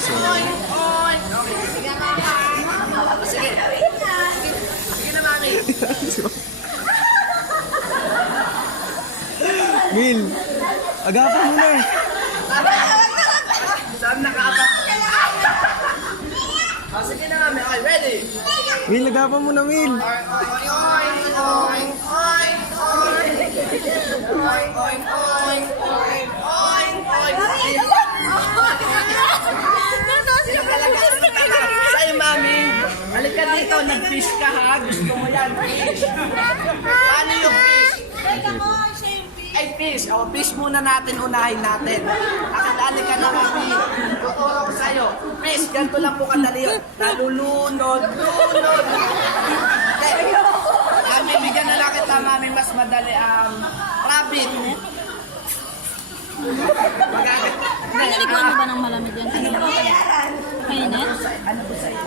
so... Okay, sige na mami. Sige. Sige na mami. Mil, agapan mo na. Saan nakaapat? Oh, sige na mami. Okay, ready? Mil, agapan mo na, Mil. Sa'yo, mami. Halika dito, nag-fish ka ha. Gusto mo yan, fish. Paano yung fish? Ay, fish. O, fish muna natin, unahin natin. Nakadali ka na, mami. Tuturo ko sa'yo. Fish, ganito lang po kadali yun. Nalulunod, lunod. Okay. Mami, bigyan na lang kita, mami. Mas madali ang rabbit. Magagamit. Naliguan mo ba ng malamig yan? Mainit? Ano po sa'yo?